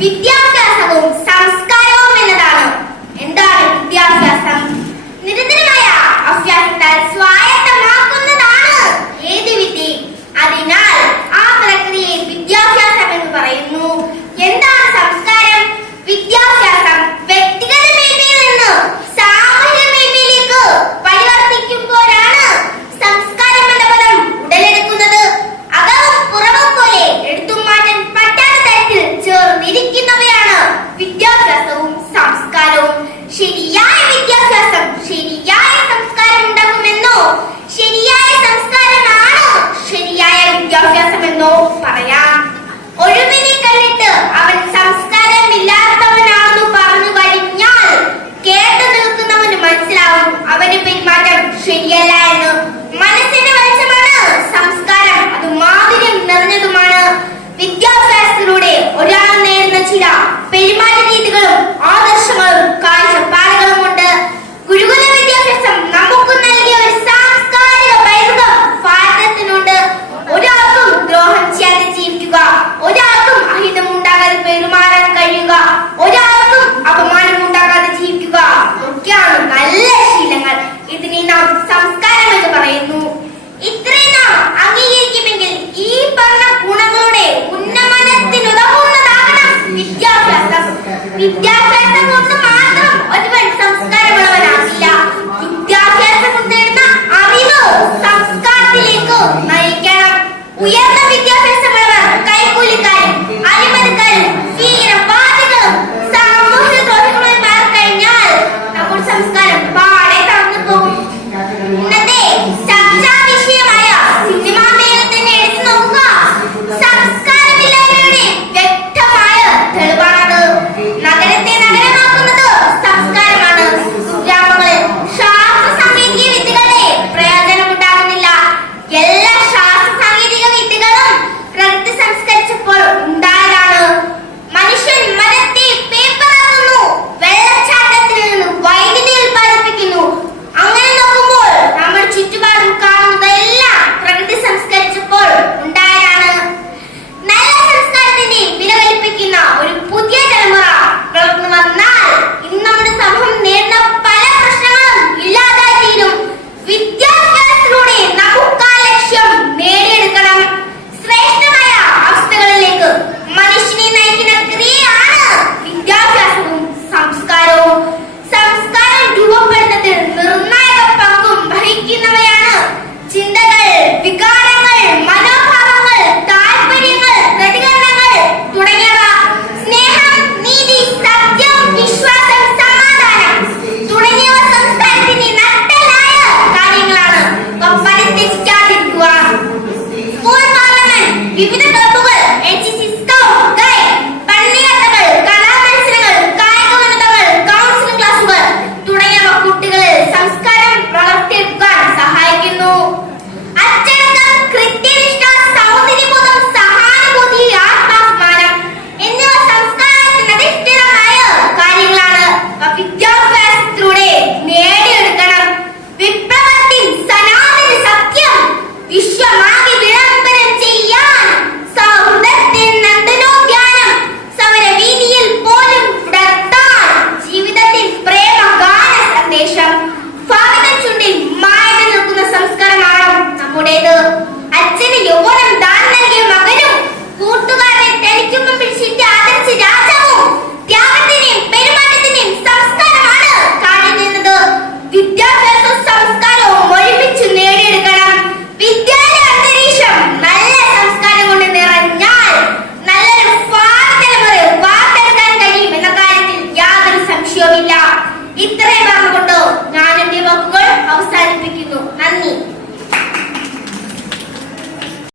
വിദ്യാഭ്യാസവും Bibi de tatlı